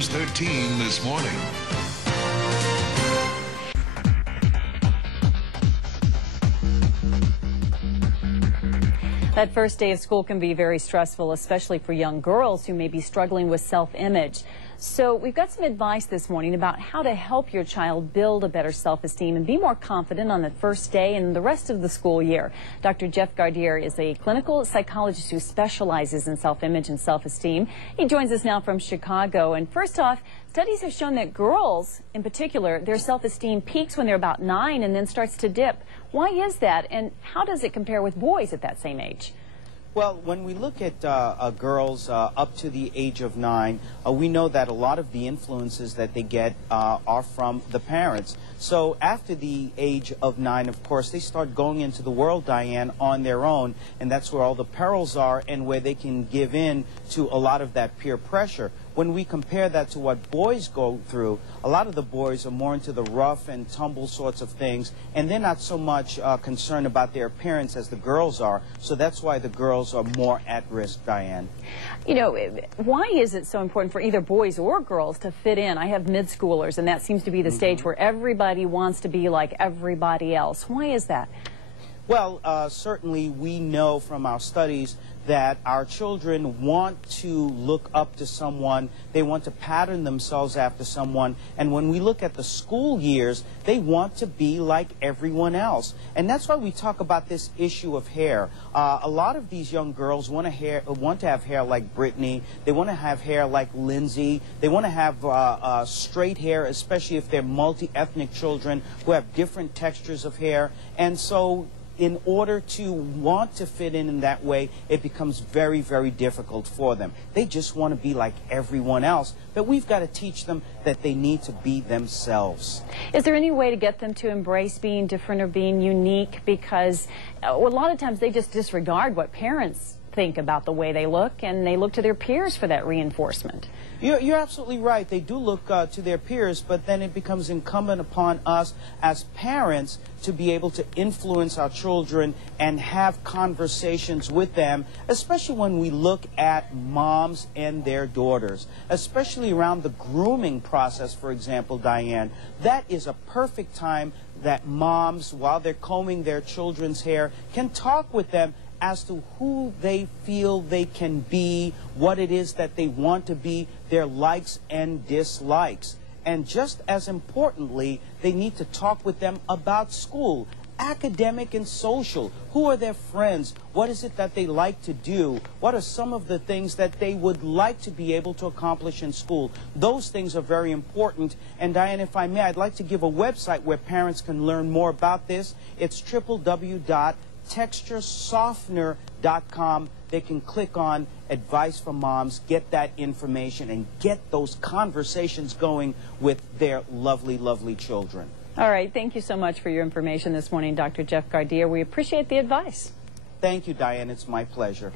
News 13 this morning. That first day of school can be very stressful, especially for young girls who may be struggling with self-image. So we've got some advice this morning about how to help your child build a better self-esteem and be more confident on the first day and the rest of the school year. Dr. Jeff Gardier is a clinical psychologist who specializes in self-image and self-esteem. He joins us now from Chicago. And first off, studies have shown that girls, in particular, their self-esteem peaks when they're about 9 and then starts to dip. Why is that, and how does it compare with boys at that same age? Well, when we look at girls up to the age of 9, we know that a lot of the influences that they get are from the parents. So after the age of 9, of course, they start going into the world, Diane, on their own, and that's where all the perils are and where they can give in to a lot of that peer pressure. When we compare that to what boys go through, a lot of the boys are more into the rough and tumble sorts of things, and they're not so much concerned about their appearance as the girls are. So that's why the girls are more at risk, Diane. You know, why is it so important for either boys or girls to fit in? I have mid-schoolers, and that seems to be the stage where everybody wants to be like everybody else. Why is that? Well, certainly we know from our studies that our children want to look up to someone, they want to pattern themselves after someone, and when we look at the school years, they want to be like everyone else. And that's why we talk about this issue of hair. A lot of these young girls want to have hair like Brittany, they want to have hair like Lindsay, they want to have straight hair, especially if they're multi-ethnic children who have different textures of hair. And so in order to want to fit in that way, it becomes very, very difficult for them. They just want to be like everyone else, but we've got to teach them that they need to be themselves. Is there any way to get them to embrace being different or being unique? Because a lot of times they just disregard what parents think about the way they look, and they look to their peers for that reinforcement. You're absolutely right. They do look to their peers, but then it becomes incumbent upon us as parents to be able to influence our children and have conversations with them, especially when we look at moms and their daughters, especially around the grooming process, for example, Diane. That is a perfect time that moms, while they're combing their children's hair, can talk with them as to who they feel they can be, what it is that they want to be, their likes and dislikes. And just as importantly, they need to talk with them about school, academic and social. Who are their friends? What is it that they like to do? What are some of the things that they would like to be able to accomplish in school? Those things are very important. And Diane, if I may, I'd like to give a website where parents can learn more about this. It's www.texturesoftener.com. They can click on Advice for Moms, get that information, and get those conversations going with their lovely, lovely children. All right. Thank you so much for your information this morning, Dr. Jeff Gardier. We appreciate the advice. Thank you, Diane. It's my pleasure.